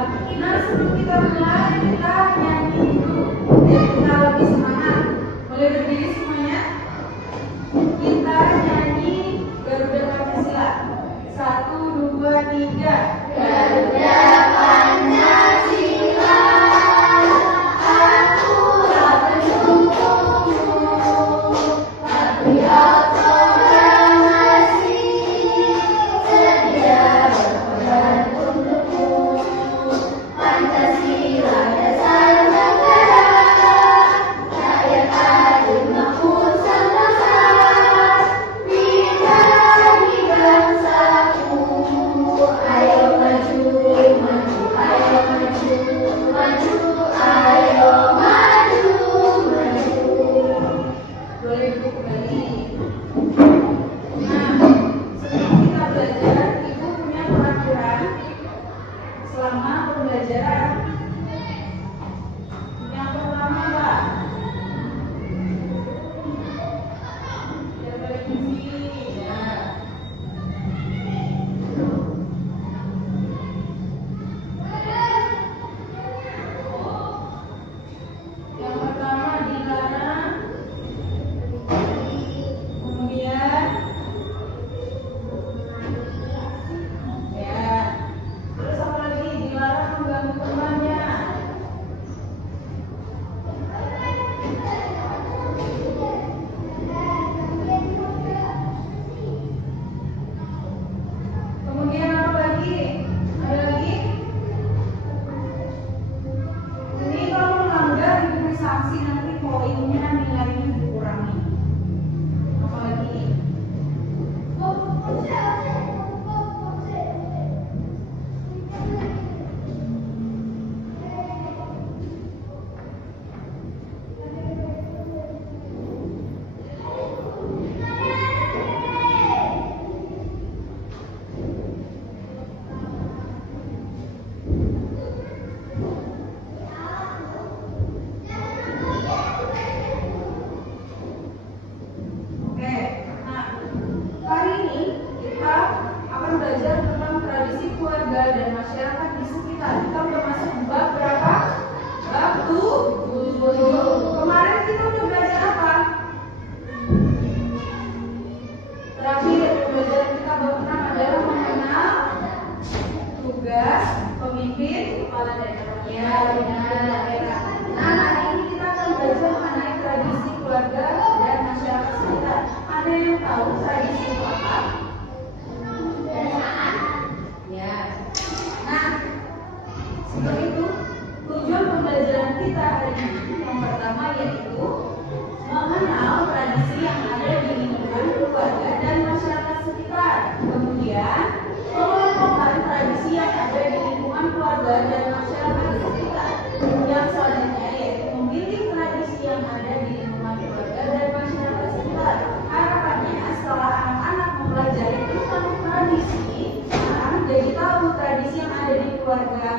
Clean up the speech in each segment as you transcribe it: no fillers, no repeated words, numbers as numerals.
Nah, sebelum kita mulai, kita nyanyi dulu biar kita lebih semangat. Boleh berdiri semuanya? Kita nyanyi Garuda Pancasila. 1, 2, 3. Garuda Pancasila, aku pendukungmu, patriot proklamasi, sedia berkorban untukmu. Pancasila dasar negara, rakyat adil makmur sentosa, bidadari bangsaku. Ayo maju, maju, ayo maju, maju, ayo maju, maju. Boleh duduk kembali. Nah, sebelum kita belajar, Ibu punya peraturan selama pembelajaran. Yang pertama, Pak, jangan balik isi. Ya. Yang pertama dilarang, kemudian ya, terus apa lagi? Dilarang mengganggu temannya. Kemudian apa lagi? Ada lagi? Ini kalau melanggar diberi sanksi, nanti poinnya nilainya dikurangi. Apa lagi? Oke, nah hari ini kita akan belajar tentang tradisi keluarga dan masyarakat di sekitar. Kita udah masuk bab berapa? Bab 7. Kemarin kita udah belajar apa? Terakhir pembelajaran kita bab 6 adalah mengenal tugas pemimpin kepala daerah. Ya, benar. Nah, hari ini kita akan belajar mengenai tradisi keluarga dan masyarakat sekitar. Ada yang tahu tradisi itu apa? Ya. Nah, seperti itu tujuan pembelajaran kita hari ini. Yang pertama yaitu mengenal tradisi yang ada di lingkungan keluarga dan masyarakat sekitar. Kemudian mengelompokkan tradisi yang ada di lingkungan keluarga dan masyarakat sekitar. Yang selanjutnya yaitu memilih tradisi yang ada di lingkungan keluarga dan masyarakat sekitar. Harapannya setelah anak-anak mempelajari tentang tradisi, anak-anak jadi tahu tradisi yang ada di keluarga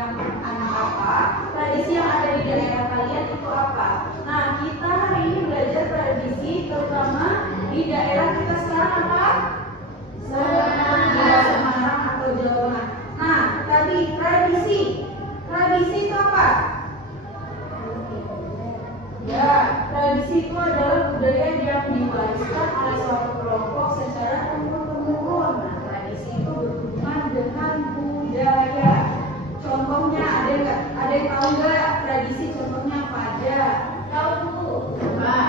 anak apa, tradisi yang ada di daerah kalian itu apa. Nah, kita hari ini belajar tradisi terutama di daerah kita sekarang apa? Semarang atau Jawa Tengah. Nah, tadi tradisi itu apa? Ya, tradisi itu adalah budaya yang diwariskan oleh suatu kelompok secara temurun-temurun. Nah, tradisi itu berhubungan dengan budaya. Contohnya ada yang tahu nggak tradisi contohnya apa aja? Tahu Bu? Pak.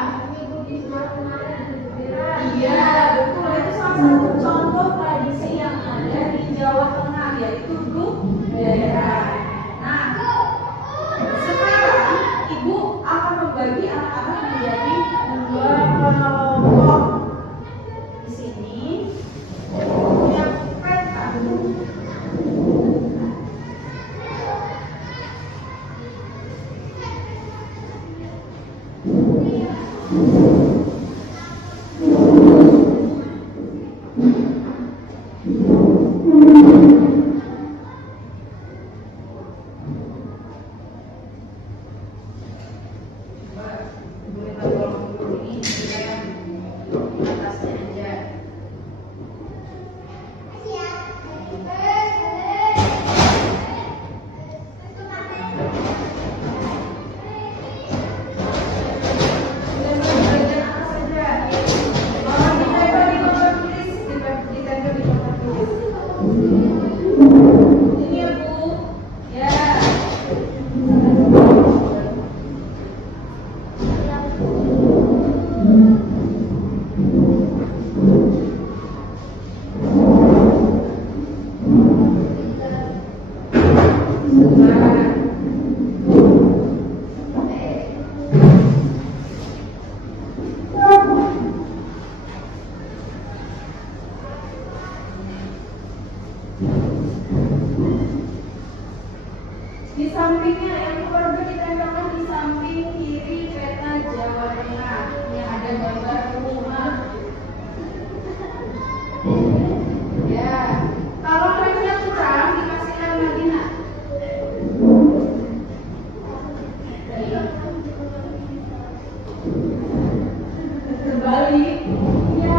Iya, betul. Itu salah satu contoh tradisi yang ada di Jawa Tengah, yaitu grup daerah. Nah, sekarang Ibu akan membagi anak-anak menjadi 2 kelompok. Di sini punya peta. Di sampingnya yang keluarga ditempelkan di samping kiri peta Jawa Tengah yang ada gambar rumah. Ya, kalau remnya kurang dikasih rem lagi nak. Kembali. Ya.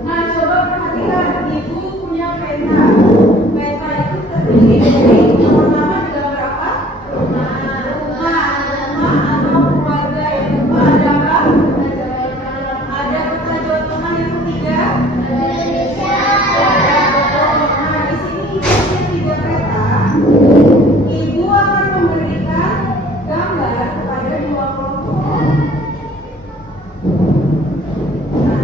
Nah, coba perhatikan, ibu punya peta. Peta itu terdiri dari yang pertama ada gambar apa? Rumah. Rumah atau keluarga. Yang kedua ada apa? Ada peta Jawa Tengah. Yang ketiga Indonesia. Nah, di sini ada 3 peta. Ibu akan memberikan gambar kepada 2 kelompok. Nah,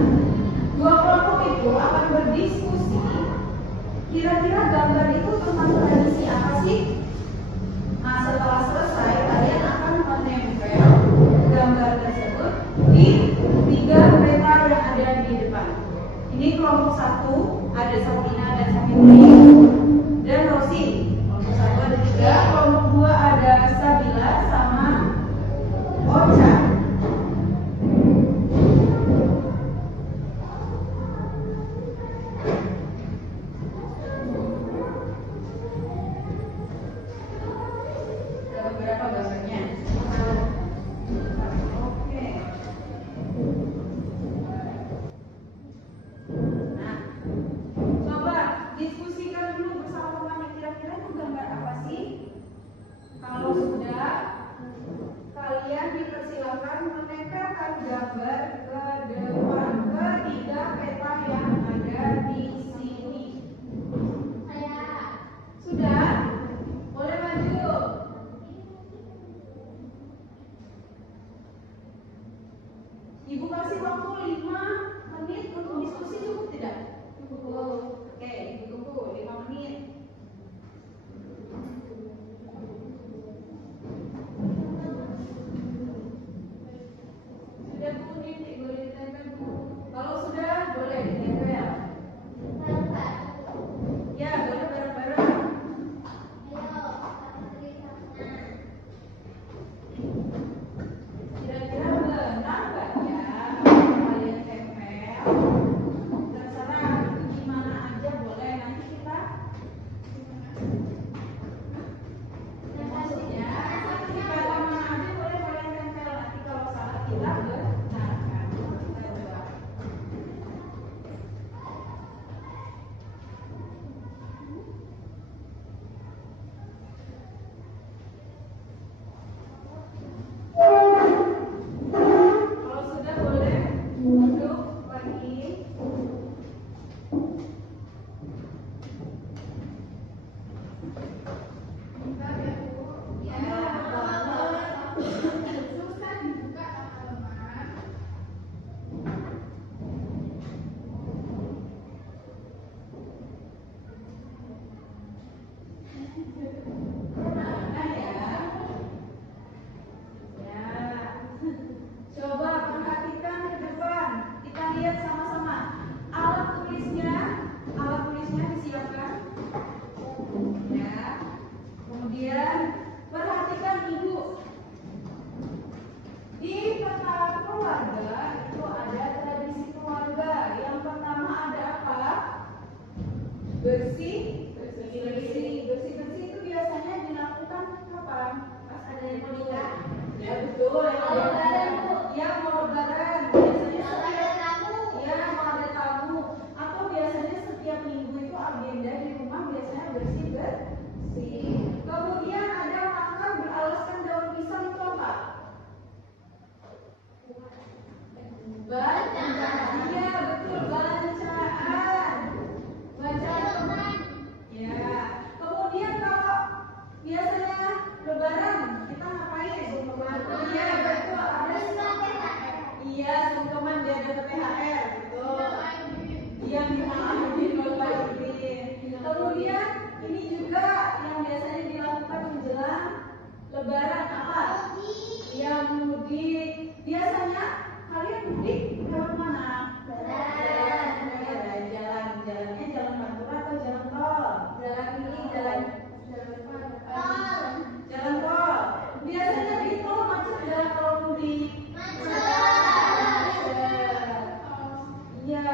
2 kelompok itu akan berdiskusi. Kira-kira gambar itu tentang tradisi apa sih? Nah, setelah selesai, kalian akan menempel gambar tersebut di 3 peta yang ada di depan. Ini kelompok 1, ada Sabrina dan Sapitri dan Rosi. Kelompok 1 ada 3, kelompok 2 ada Sabila sama Ocha. Ada beberapa gambarnya. Oke. Nah, coba diskusikan dulu bersama-sama, kira-kira itu gambar apa sih? Kalau sudah, kalian dipersilakan menempelkan gambar ke depan ke 3 peta yang ada di sini. Sudah? Boleh maju. Ibu kasih waktu 5 menit untuk diskusi, cukup tidak? Cukup. Oke, ibu tunggu 5 menit. Sudah Bu, ini boleh ditempel Bu. Kalau sudah, boleh ditempel. Ya, boleh bareng-bareng. Kira-kira benar nggak ya kalian tempel? Terserah itu gimana aja boleh. Nanti kita maksudnya kita mana aja boleh kalian tempel. Nanti kalau salah kita benarkan. Kita ubah. Kalau sudah boleh duduk lagi. Ya, susah dibuka teman-teman. Nah, ya. Ya. Coba perhatikan ke depan. Kita lihat sama-sama. Alat tulisnya disiapkan. Ya. Kemudian perhatikan Ibu. Di peta keluarga itu ada tradisi keluarga. Yang pertama ada apa? Bersih itu biasanya dilakukan kapan? Pas ada yang mau nikah. Ya betul. Ya mau lebaran. Biasanya mau ada tamu. Atau biasanya setiap minggu itu agenda di rumah biasanya bersih. Kemudian ada makan beralaskan daun pisang, itu apa? Bacaan. Iya betul, bacaan. Bacaan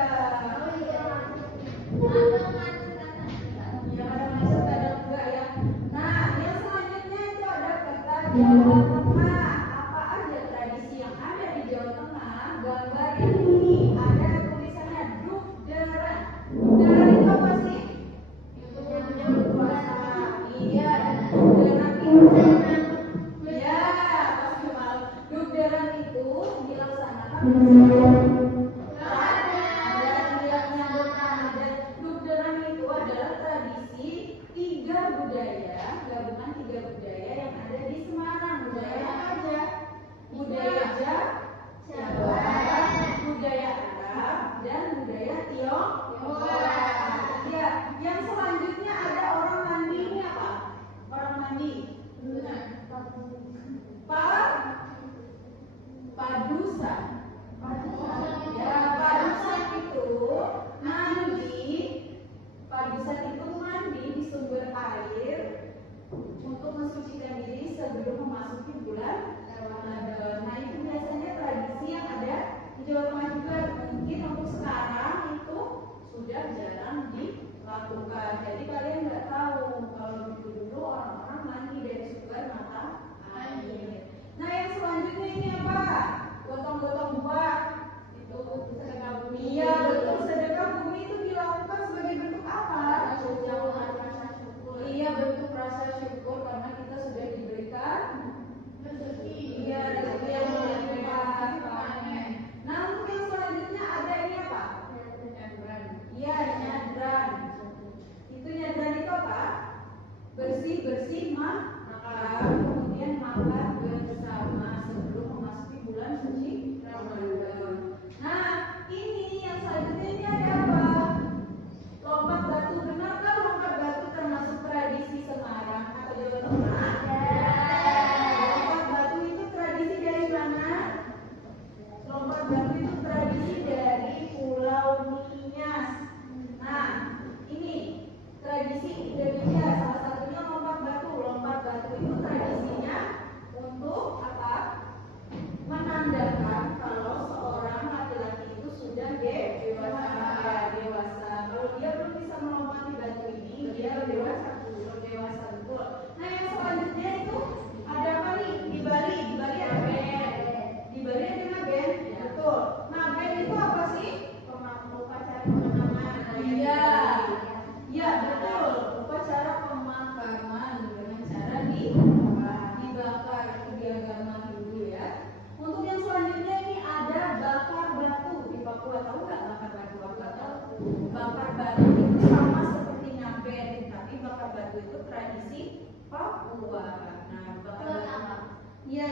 Ya, ada macet, ada enggak ya. Nah, yang selanjutnya itu ada peta Jawa Tengah. Apa aja tradisi yang ada di Jawa Tengah? Gambar yang ini ada tulisannya Dukderan. Dukderan itu apa sih? Itu berpuasa. Iya, dan Dukderan itu ya, pasti malu. Dukderan itu dilaksanakan gabungan tiga budaya yang ada di Semarang. Budaya apa aja? Budaya Jawa, budaya Arab, dan budaya Tionghoa. Ya, yang selanjutnya ada orang mandi. Ini apa? Orang mandi. Padusan. Ya, padusan itu mandi. Padusan itu mandi di sumber air untuk mensucikan diri sebelum memasuki bulan Ramadan. Nah, itu biasanya tradisi yang ada di Jawa Tengah juga. Mungkin untuk sekarang itu sudah jarang dilakukan. Jadi kalian nggak tahu kalau dulu orang-orang mandi dari sumber mata air. Nah, yang selanjutnya ini apa? Gotong-gotong buah. Itu sedekah bumi. Iya, betul. Sedekah bumi itu dilakukan sebagai bentuk apa? Iya, bentuk rasa syukur karena kita sudah diberikan rezeki. Iya, rezeki yang melimpah. Nah, untuk yang selanjutnya ada ini apa? Nyadran. Iya, nyadran. Itu nyadran itu apa? Bersih-bersih makan, kemudian makan bersama sebelum memasuki bulan suci Ramadan. Nah, ini yang selanjutnya ini ada apa? Lompat batu. Benarkah lompat batu termasuk tradisi Semarang atau Jawa Tengah? Lompat batu itu tradisi dari mana? Lompat batu itu tradisi dari Pulau Nias. Nah, ini tradisi Indonesia. Salah satunya lompat batu. Lompat batu itu tradisinya untuk apa? Menandakan kalau seorang laki-laki itu sudah dewasa. Kalau dia belum bisa melompati batu ini, dia dewasa betul. Nah, yang selanjutnya itu ada apa nih? Di Bali ada band. Di Bali ada band, betul. Nah, band itu apa sih? Upacara pemakaman. Iya, iya betul. Upacara pemakaman dengan cara dibakar. Itu di agama Hindu ya. Untuk yang selanjutnya ini ada bakar batu di Papua. Tahu nggak bakar batu? Bakar batu itu sama seperti ngaben, tapi bakar batu itu tradisi Papua. Nah, bakar batu, ya,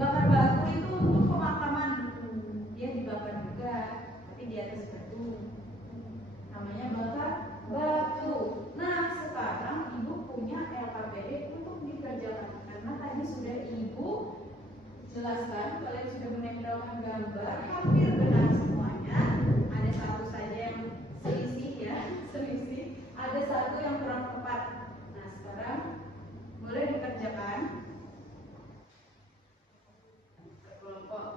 bakar batu itu untuk pemakaman. Dia dibakar juga, tapi di atas batu. Namanya bakar batu. Nah, sekarang ibu punya LKPD untuk dikerjakan karena tadi sudah ibu jelaskan, kalian sudah menempelkan gambar, hampir benar semuanya. Ada satu saja yang selisih. Ada satu yang kurang tepat. Nah, sekarang boleh dikerjakan kelompok.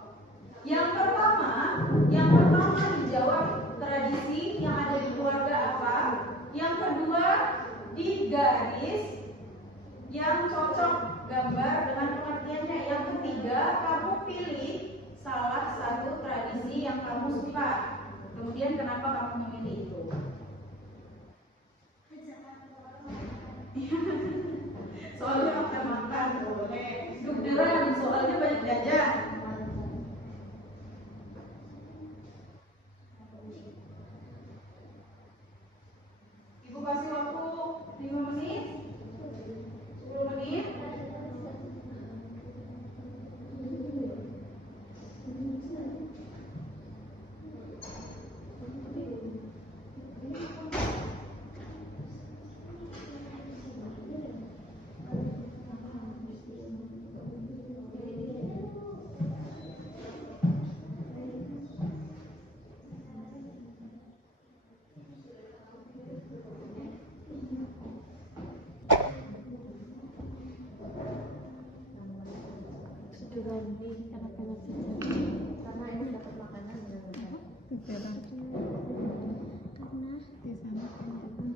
karena di sana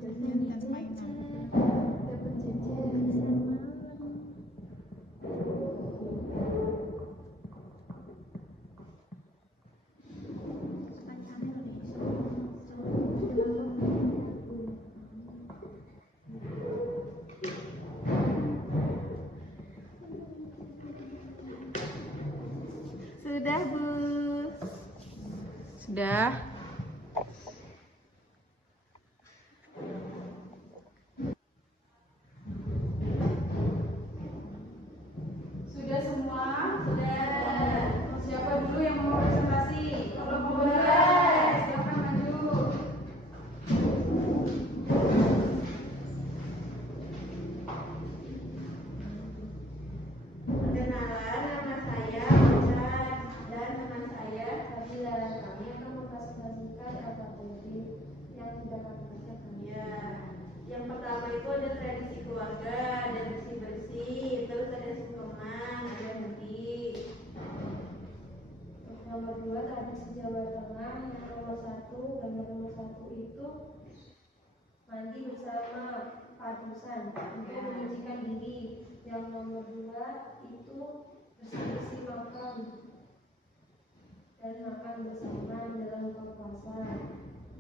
jajan dan mainan. dapat jajan bisa malam. Sudah, Bu. Sudah. Sudah semua? Sudah. Siapa dulu yang mau presentasi? Kalau mau silakan maju. Perkenalan, nama saya Macan dan teman saya Fadila. Kami akan mempresentasikan LKPD yang sudah kami bacakan. Ya, yang pertama itu ada tradisi keluarga, ada bersih-bersih, terus ada sungkeman, ada mudik. Terus nomor 2 tradisi Jawa Tengah, yang nomor 1, gambar nomor 1 itu mandi bersama padusan untuk menyucikan diri. Yang nomor 2 itu bersih-bersih makan dan makan bersama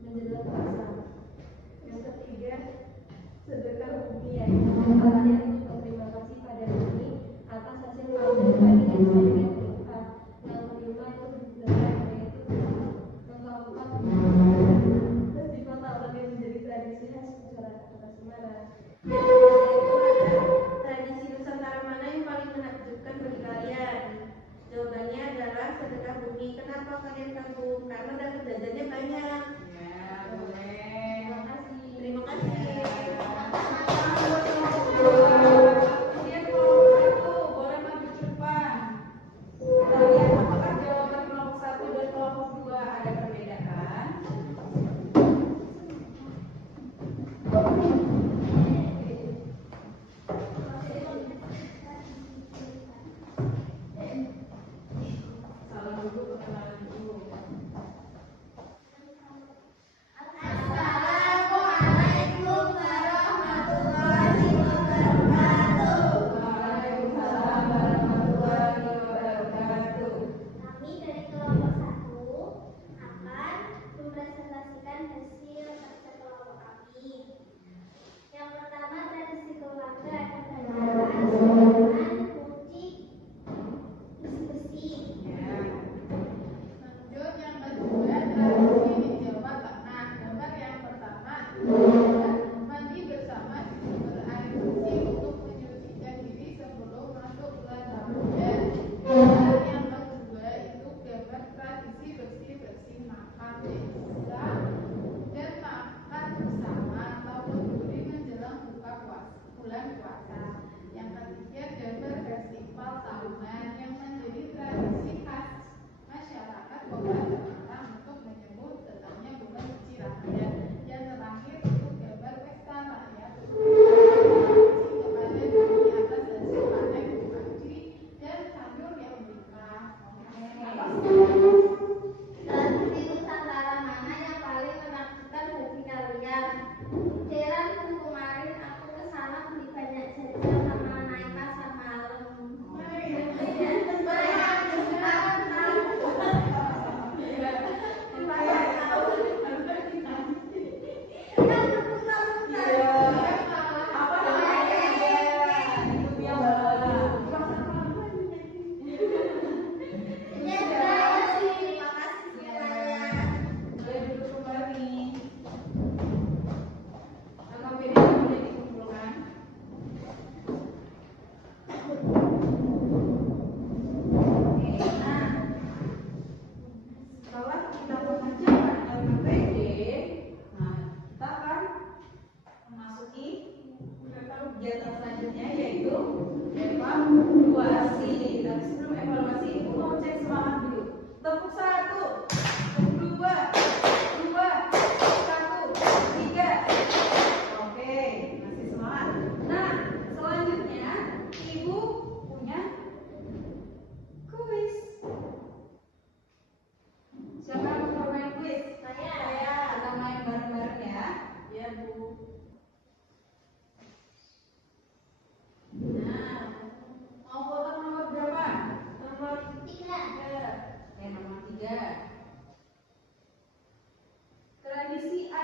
menjelang puasa. Yang ketiga sedekah bumi, yaitu kalian untuk berterima kasih pada bumi atas hasil panen padi dan sayur yang berlimpah. Yang kelima itu bersedekah, yaitu yang keempat festival tahunan yang menjadi tradisi khas masyarakat Kota Semarang. Tradisi Nusantara mana yang paling menakjubkan bagi kalian? Jawabannya adalah sedekah bumi. Kenapa kalian kagum? Karena dapat jajannya banyak.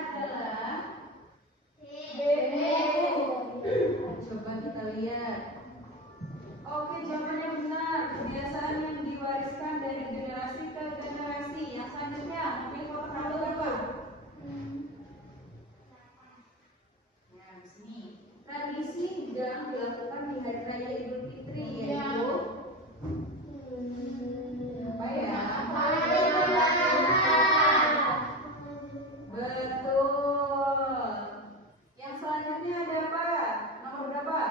adalah coba kita lihat. Oke, jawabannya benar. Kebiasaan yang diwariskan dari generasi ke generasi. Yang selanjutnya, mungkin kotak dulu apa? Ya, di sini. Tradisi yang dilakukan di hari raya Idul Fitri yaitu apa ya? Betul. Yang selanjutnya ada apa? Nomor berapa?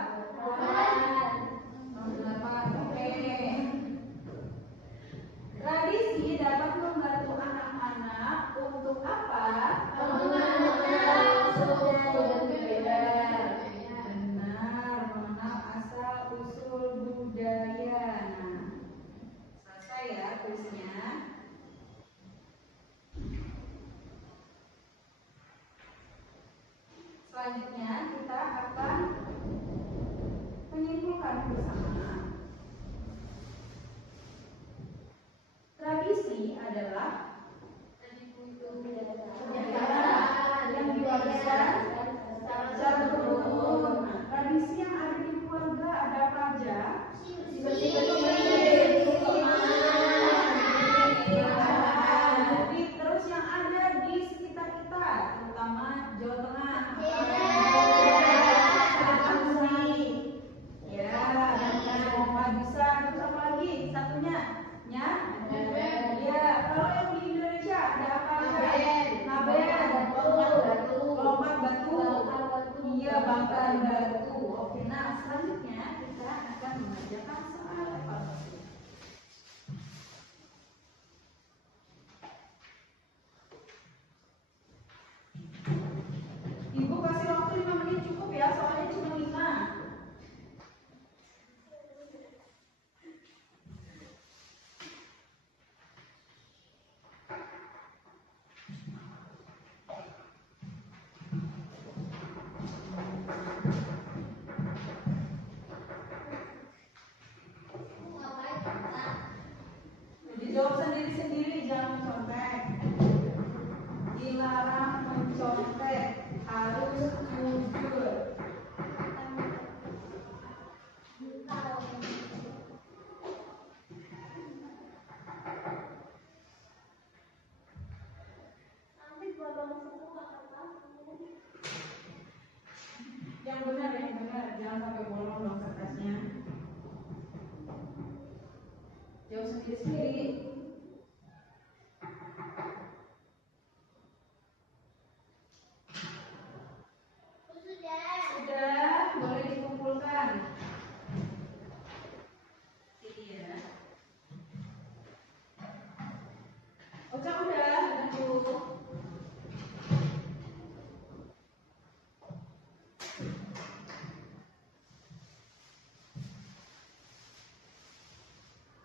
Nomor 8. Oke. Tradisi dapat membantu anak-anak untuk apa? Benar, mengenal asal usul budaya. Nah, selesai ya kuisnya. Selanjutnya kita akan menyimpulkan bersama. Tradisi adalah kebiasaan yang diwariskan secara turun-temurun. Nah, tradisi yang ada di keluarga ada apa aja? Terus yang ada di sekitar kita, terutama Jawa Tengah. Bisa, terus apa lagi? Satunya, ya? Ya, kalau yang di Indonesia ada apa aja? Ngaben, lompat batu, iya, bakar batu. Oke, nah selanjutnya kita akan mengerjakan soal evaluasi. Ibu kasih waktu 5 menit cukup ya, soalnya cuma 5. Dijawab sendiri-sendiri, jangan contek. Dilarang mencontek, harus jujur. Yang benar, jangan sampai bolong dong kertasnya. Jawab sendiri-sendiri. Sudah, boleh dikumpulkan. Iya. Oca udah, tunggu.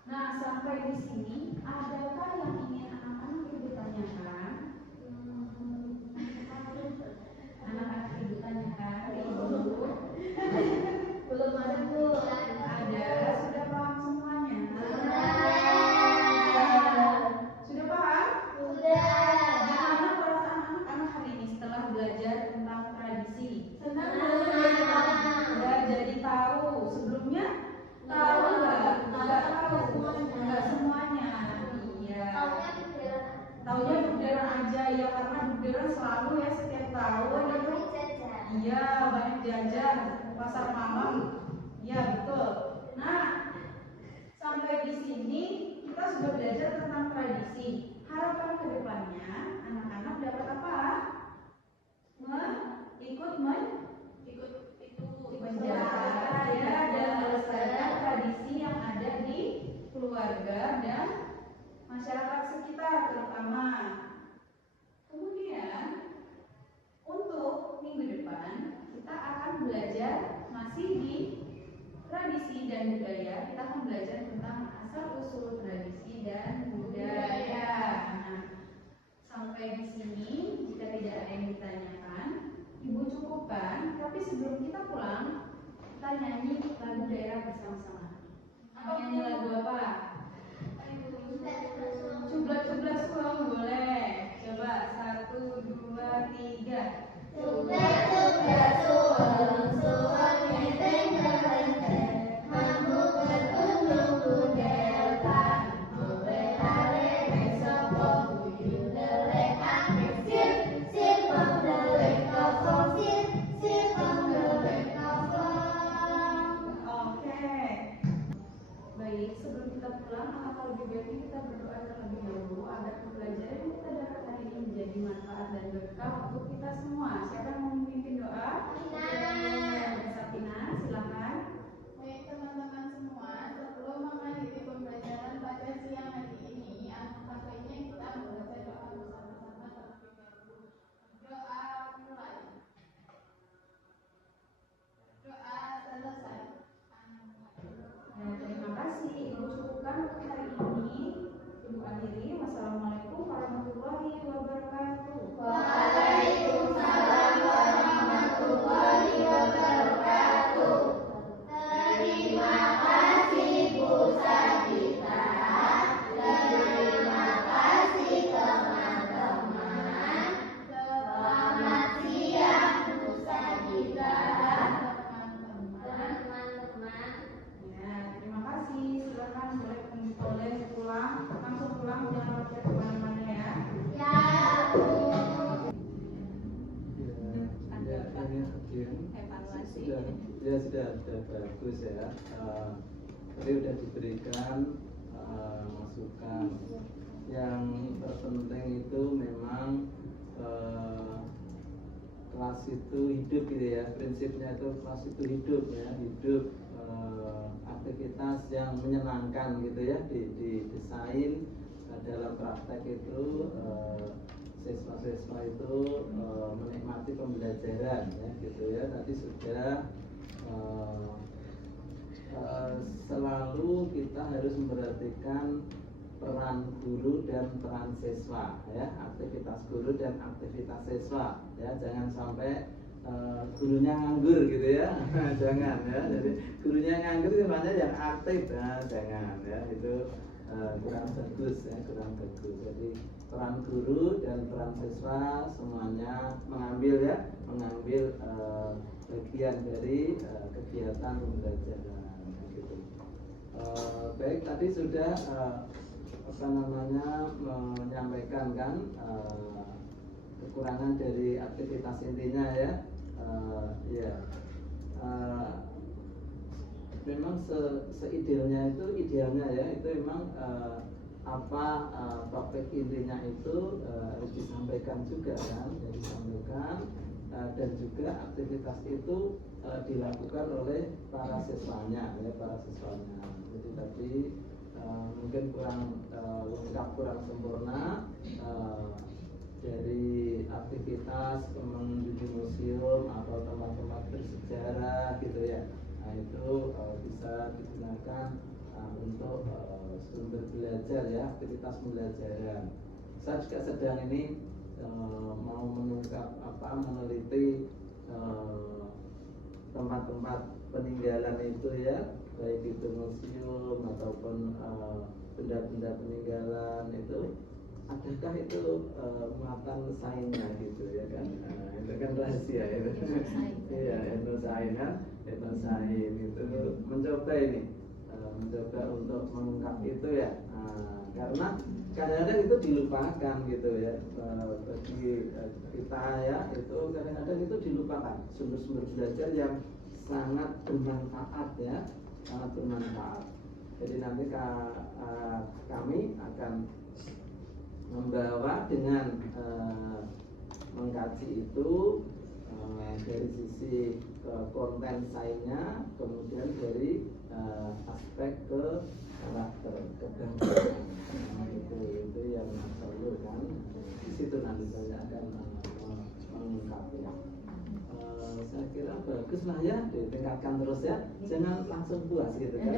Nah, sampai di sini, adakah yang ingin anak-anak ibu tanyakan? Anak-anak ibu tanyakan, belum ada tuh. Ada, sudah paham semuanya? Sudah paham? Gimana perasaan anak-anak hari ini setelah belajar tentang tradisi? Senang? Udah jadi tahu. Sebelumnya tahu nggak? Nggak tahu. Nggak semuanya. Iya. Taunya berderan aja ya, karena berderan selalu ya setiap tahun itu. Iya, banyak jajan, pasar malam. Iya, betul. Nah, sampai di sini kita sudah belajar tentang tradisi. Harapan ke depannya anak-anak dapat apa? Ikut menjaga ya, dan melestarikan tradisi yang ada di keluarga dan masyarakat sekitar terutama. Kemudian untuk minggu depan kita akan belajar masih di tradisi dan budaya. Kita akan belajar tentang asal usul tradisi dan budaya. Nah, sampai di sini jika tidak ada yang ditanyakan, Ibu cukupkan. Tapi sebelum kita pulang, kita nyanyi lagu daerah bersama-sama. Nyanyi lagu apa? Cublat-cublat suang boleh. Coba 1, 2, 3. menjadi manfaat dan berkah untuk kita semua. Siapa yang mau memimpin doa? Sapina, silakan. Baik teman-teman semua, sebelum mengakhiri pembelajaran pada siang hari ini, alangkah baiknya kita membaca doa bersama-sama terlebih dahulu. Doa mulai. Doa selesai. Ya, terima kasih Ibu, cukupkan untuk hari ini. Ibu akhiri. Wassalamualaikum warahmatullahi wabarakatuh. Waalaikumsalam warahmatullahi wabarakatuh. Terima kasih Bu Sabita. Terima kasih teman-teman. Selamat siang Bu Sabita. Teman-teman. Ya, terima kasih. Silakan boleh pulang, langsung pulang, jangan loncat kemana-mana ya. Ya Bu. Evaluasi. Sudah bagus ya. Tadi sudah diberikan masukan. Yang terpenting itu memang kelas itu hidup gitu ya. Prinsipnya itu kelas itu hidup ya, hidup aktivitas yang menyenangkan gitu ya. Di desain dalam praktek itu siswa-siswa itu menikmati pembelajaran ya gitu ya. Tadi sudah selalu kita harus memperhatikan peran guru dan peran siswa ya, aktivitas guru dan aktivitas siswa ya. Jangan sampai gurunya nganggur gitu ya. Jangan ya. Jadi gurunya nganggur semuanya yang aktif ya, jangan ya. Itu kurang bagus ya, kurang bagus. Jadi peran guru dan peran siswa semuanya mengambil bagian dari kegiatan pembelajaran gitu. Baik, tadi sudah menyampaikan kan kekurangan dari aktivitas intinya ya. Memang seidealnya idealnya ya itu memang topik intinya itu harus disampaikan juga kan, disampaikan dan juga aktivitas itu dilakukan oleh para siswanya ya, Jadi tadi mungkin kurang lengkap, kurang sempurna dari aktivitas mengunjungi museum atau tempat-tempat bersejarah gitu ya. Nah itu bisa digunakan untuk sumber belajar ya, aktivitas pembelajaran. Saya juga sedang ini mau meneliti tempat-tempat peninggalan itu ya, baik itu museum ataupun benda-benda peninggalan itu, adakah itu muatan sainnya gitu ya kan? Itu kan rahasia itu. Iya, etnosain kan, etnosain itu mencoba untuk mengungkap itu ya. Karena kadang-kadang itu dilupakan gitu ya, bagi kita ya, itu kadang-kadang itu dilupakan sumber-sumber belajar yang sangat bermanfaat ya, sangat bermanfaat. Jadi nanti kami akan membawa dengan mengkaji itu dari sisi konten sainnya, kemudian dari aspek ke karakter kepribadian. Itu yang perlu kan, di situ nanti saya akan mengungkapnya. Saya kira bagus lah ya, ditingkatkan terus ya, jangan langsung puas gitu kan.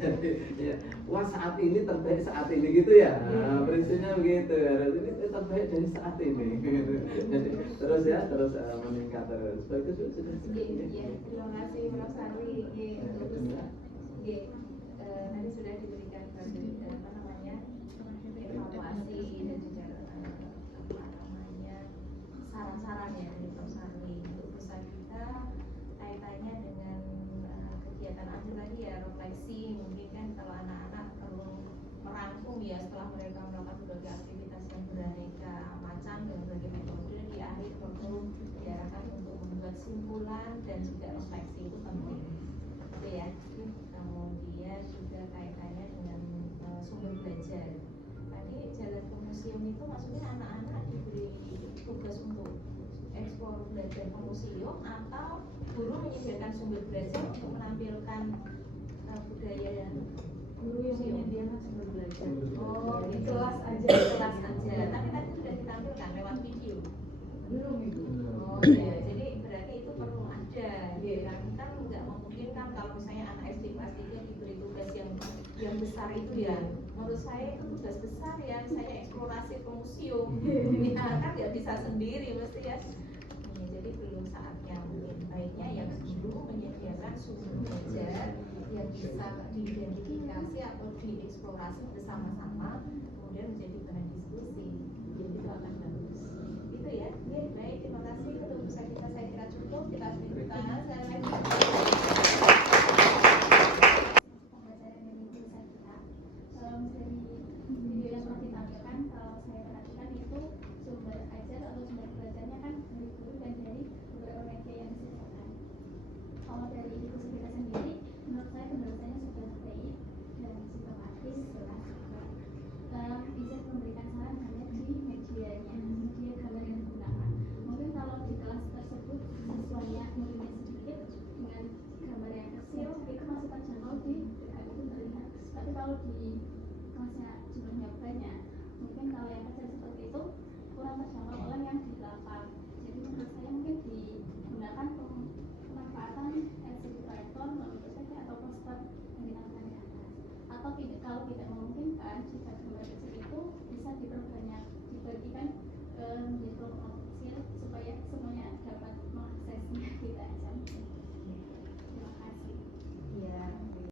Jadi ya, wah saat ini terbaik saat ini gitu ya, prinsipnya begitu. Ini terbaik dari saat ini. Gitu. Jadi terus meningkat terus. Bagus sudah. Terima kasih Prof. Sarwi. Tadi sudah diberikan evaluasi dan juga saran-saran ya dari Prof. Sarwi untuk bisa kita kaitannya dengan kegiatan akhir tadi ya, refleksi. Mungkin kan kalau anak-anak perlu merangkum ya setelah mereka melakukan berbagai aktivitas yang beraneka macam dan berbagai metode, di akhir perlu diarahkan untuk membuat simpulan dan juga refleksi. Itu penting gitu ya. Kemudian juga kaitannya dengan sumber belajar. Tadi jalan ke museum itu maksudnya anak-anak belajar ke museum atau guru menyediakan sumber belajar untuk menampilkan budaya yang Guru yang menyediakan sumber belajar. Oh, di gitu. kelas aja. Kelas aja. Tapi tadi sudah ditampilkan lewat video. Belum itu. Oh ya, jadi berarti itu perlu ada. Ya, kan nggak memungkinkan kalau misalnya anak SD kelas 3 diberi tugas yang besar itu ya. Menurut saya itu tugas besar ya, misalnya eksplorasi ke museum. Ya kan nggak bisa sendiri mesti ya. Jadi belum saatnya mungkin baiknya yang guru menyediakan sumber belajar yang bisa diidentifikasi atau dieksplorasi bersama-sama kemudian menjadi bahan diskusi.